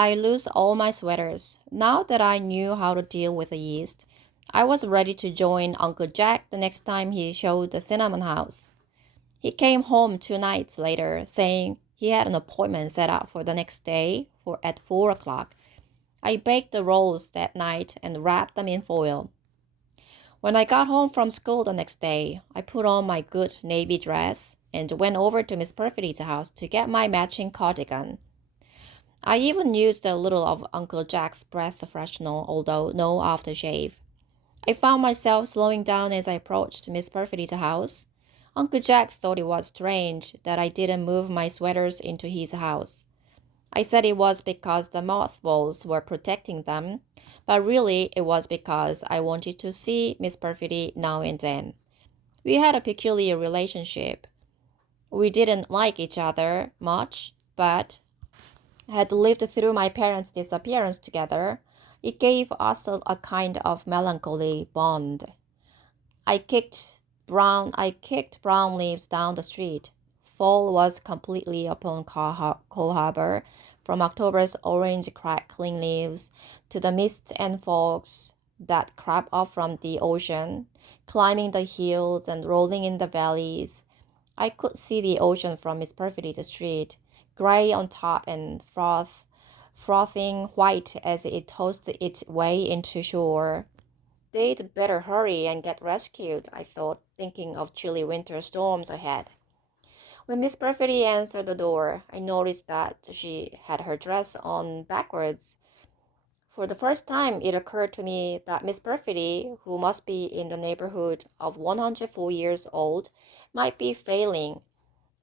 I lost all my sweaters. Now that I knew how to deal with the yeast, I was ready to join Uncle Jack the next time he showed the cinnamon house. He came home 2 nights later, saying he had an appointment set up for the next day at 4 o'clock. I baked the rolls that night and wrapped them in foil. When I got home from school the next day, I put on my good navy dress and went over to Miss Perfect's house to get my matching cardigan. I even used a little of Uncle Jack's breath freshener, although no aftershave. I found myself slowing down as I approached Miss Perfect's house. Uncle Jack thought it was strange that I didn't move my sweaters into his house. I said it was because the mothballs were protecting them, but really it was because I wanted to see Miss Perfect now and then. We had a peculiar relationship. We didn't like each other much, but had lived through my parents' disappearance together. It gave us a kind of melancholy bond. I kicked brown leaves down the street. Fall was completely upon Coal Harbor, from October's orange crackling leaves to the mists and fogs that crept up from the ocean, climbing the hills and rolling in the valleys. I could see the ocean from Miss Perfect's street, gray on top and frothing white as it tossed its way into shore. They'd better hurry and get rescued, I thought, thinking of chilly winter storms ahead. When Miss Perfect answered the door, I noticed that she had her dress on backwards. For the first time, it occurred to me that Miss Perfect, who must be in the neighborhood of 104 years old, might be failing.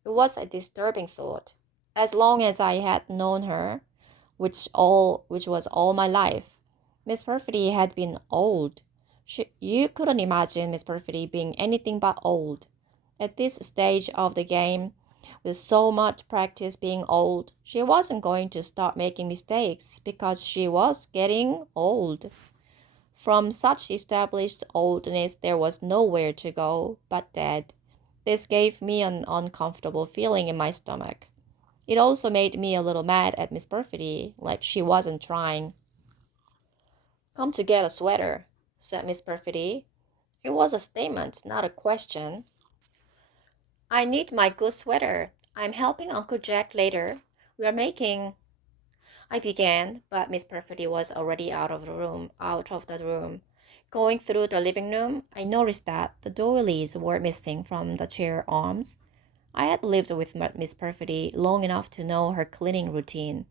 It was a disturbing thought. As long as I had known her, which was all my life, Miss Perfect had been old. You couldn't imagine Miss Perfect being anything but old. At this stage of the game, with so much practice being old, she wasn't going to start making mistakes because she was getting old. From such established oldness, there was nowhere to go but dead. This gave me an uncomfortable feeling in my stomach. It also made me a little mad at Miss Perfect, like she wasn't trying. Come to get a sweater, said Miss Perfect. It was a statement, not a question. I need my good sweater. I'm helping Uncle Jack later. We are making I began, but Miss Perfect was already out of the room. Going through the living room, I noticed that the doilies were missing from the chair arms. I had lived with Miss Perfect long enough to know her cleaning routine.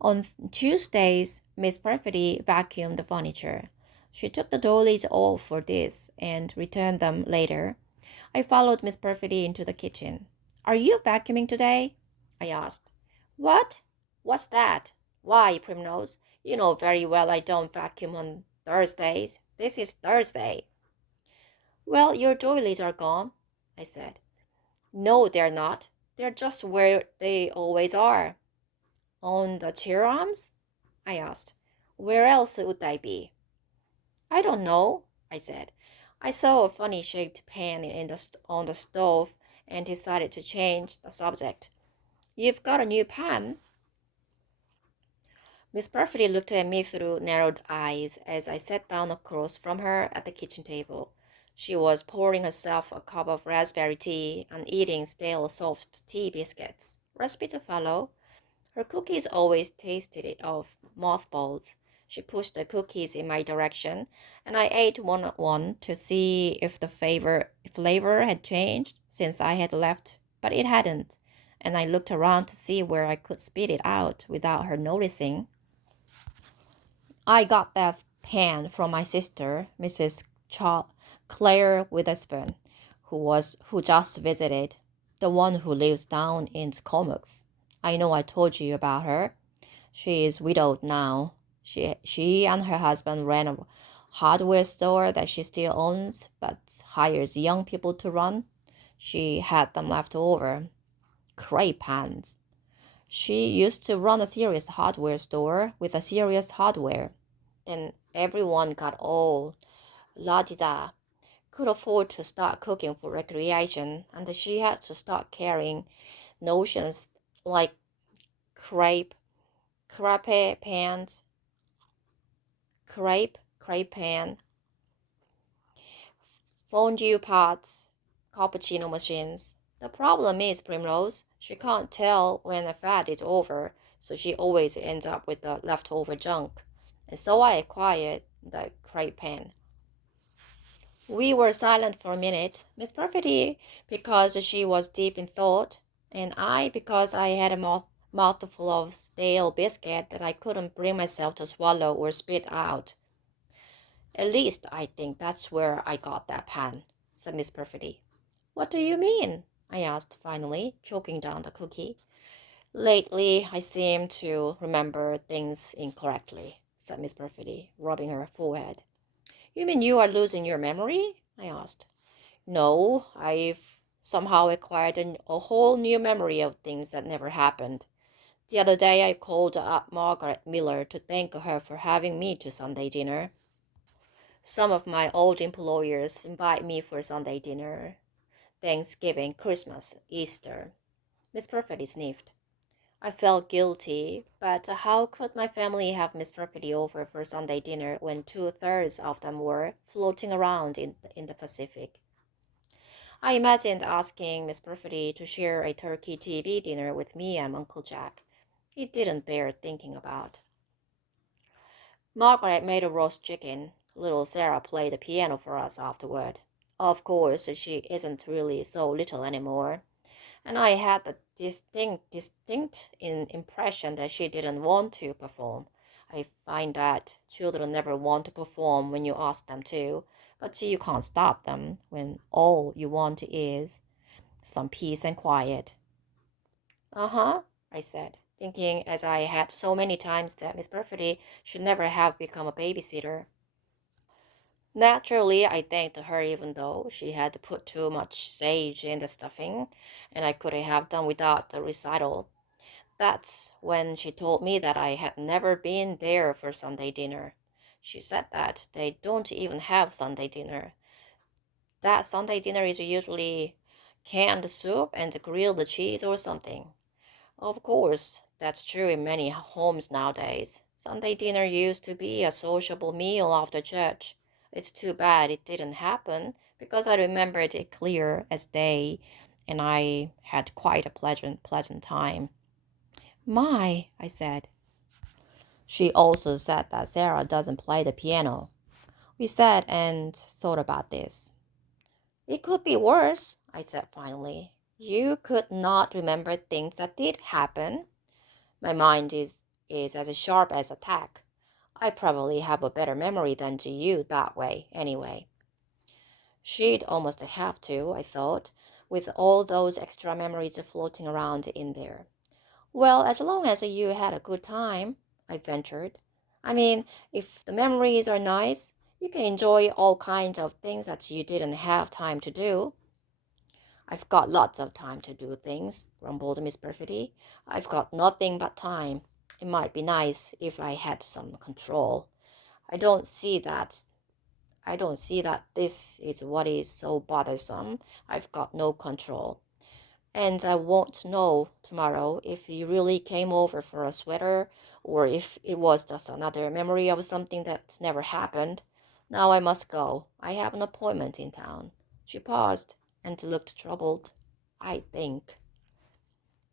On Tuesdays, Miss Perfect vacuumed the furniture. She took the doilies off for this and returned them later. I followed Miss Perfect into the kitchen. Are you vacuuming today? I asked. What? What's that? Why, Primrose? You know very well I don't vacuum on Thursdays. This is Thursday. Well, your doilies are gone, I said. No, they're not. They're just where they always are. On the chair arms? I asked. Where else would they be? I don't know, I said. I saw a funny shaped pan on the stove and decided to change the subject. You've got a new pan? Miss Perfect looked at me through narrowed eyes as I sat down across from her at the kitchen table. She was pouring herself a cup of raspberry tea and eating stale soft tea biscuits. Recipe to follow. Her cookies always tasted of mothballs. She pushed the cookies in my direction, and I ate one at one to see if the flavor had changed since I had left, but it hadn't, and I looked around to see where I could spit it out without her noticing. I got that pan from my sister, Claire Witherspoon, who just visited, the one who lives down in Comox. I know I told you about her. She is widowed now. She and her husband ran a hardware store that she still owns, but hires young people to run. She had them left over. Crepe pans. She used to run a serious hardware store with a serious hardware. Then everyone got old, la di da, could afford to start cooking for recreation, and she had to start carrying notions like crepe crepe pans, crepe pan, fondue pots, cappuccino machines. The problem is, Primrose, she can't tell when a fad is over, so she always ends up with the leftover junk. And so I acquired the crepe pan. We were silent for a minute, Miss Perfectly because she was deep in thought, and I because I had a mouthful of stale biscuit that I couldn't bring myself to swallow or spit out. At least I think that's where I got that pan, said Miss Perfectly. What do you mean? I asked finally, choking down the cookie. Lately, I seem to remember things incorrectly, said Miss Perfecty, rubbing her forehead. You mean you are losing your memory? I asked. No, I've somehow acquired a whole new memory of things that never happened. The other day I called up Margaret Miller to thank her for having me to Sunday dinner. Some of my old employers invite me for Sunday dinner, Thanksgiving, Christmas, Easter. Miss Perfectly sniffed. I felt guilty, but how could my family have Miss Perfectly over for Sunday dinner when two-thirds of them were floating around in the Pacific? I imagined asking Miss Perfectly to share a turkey TV dinner with me and Uncle Jack. It didn't bear thinking about. Margaret made a roast chicken. Little Sarah played the piano for us afterward. Of course, she isn't really so little anymore, and I had the distinct impression that she didn't want to perform. I find that children never want to perform when you ask them to, but you can't stop them when all you want is some peace and quiet. Uh-huh, I said, thinking as I had so many times that Miss Perfectly should never have become a babysitter. Naturally, I thanked her even though she had put too much sage in the stuffing, and I could have done without the recital. That's when she told me that I had never been there for Sunday dinner. She said that they don't even have Sunday dinner. That Sunday dinner is usually canned soup and grilled cheese or something. Of course, that's true in many homes nowadays. Sunday dinner used to be a sociable meal after church. It's too bad it didn't happen because I remembered it clear as day and I had quite a pleasant time. My, I said. She also said that Sarah doesn't play the piano. We sat and thought about this. It could be worse, I said finally. You could not remember things that did happen. My mind is as sharp as a tack. I probably have a better memory than do you that way, anyway. She'd almost have to, I thought, with all those extra memories floating around in there. Well, as long as you had a good time, I ventured. I mean, if the memories are nice, you can enjoy all kinds of things that you didn't have time to do. I've got lots of time to do things, grumbled Miss Perfecty. I've got nothing but time. It might be nice if I had some control. I don't see that. I don't see that this is what is so bothersome. I've got no control. And I won't know tomorrow if he really came over for a sweater or if it was just another memory of something that never happened. Now I must go. I have an appointment in town. She paused and looked troubled. I think.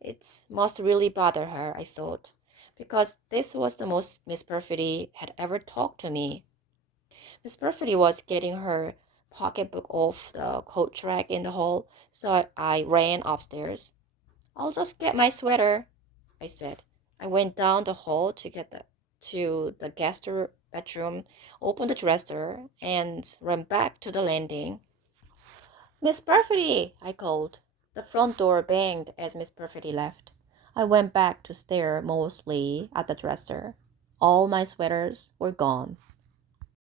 It must really bother her, I thought, because this was the most Miss Perfecty had ever talked to me. Miss Perfecty was getting her pocketbook off the coat rack in the hall, so I ran upstairs. I'll just get my sweater, I said. I went down the hall to the guest bedroom, opened the dresser, and ran back to the landing. Miss Perfecty, I called. The front door banged as Miss Perfecty left. I went back to stare mostly at the dresser. All my sweaters were gone.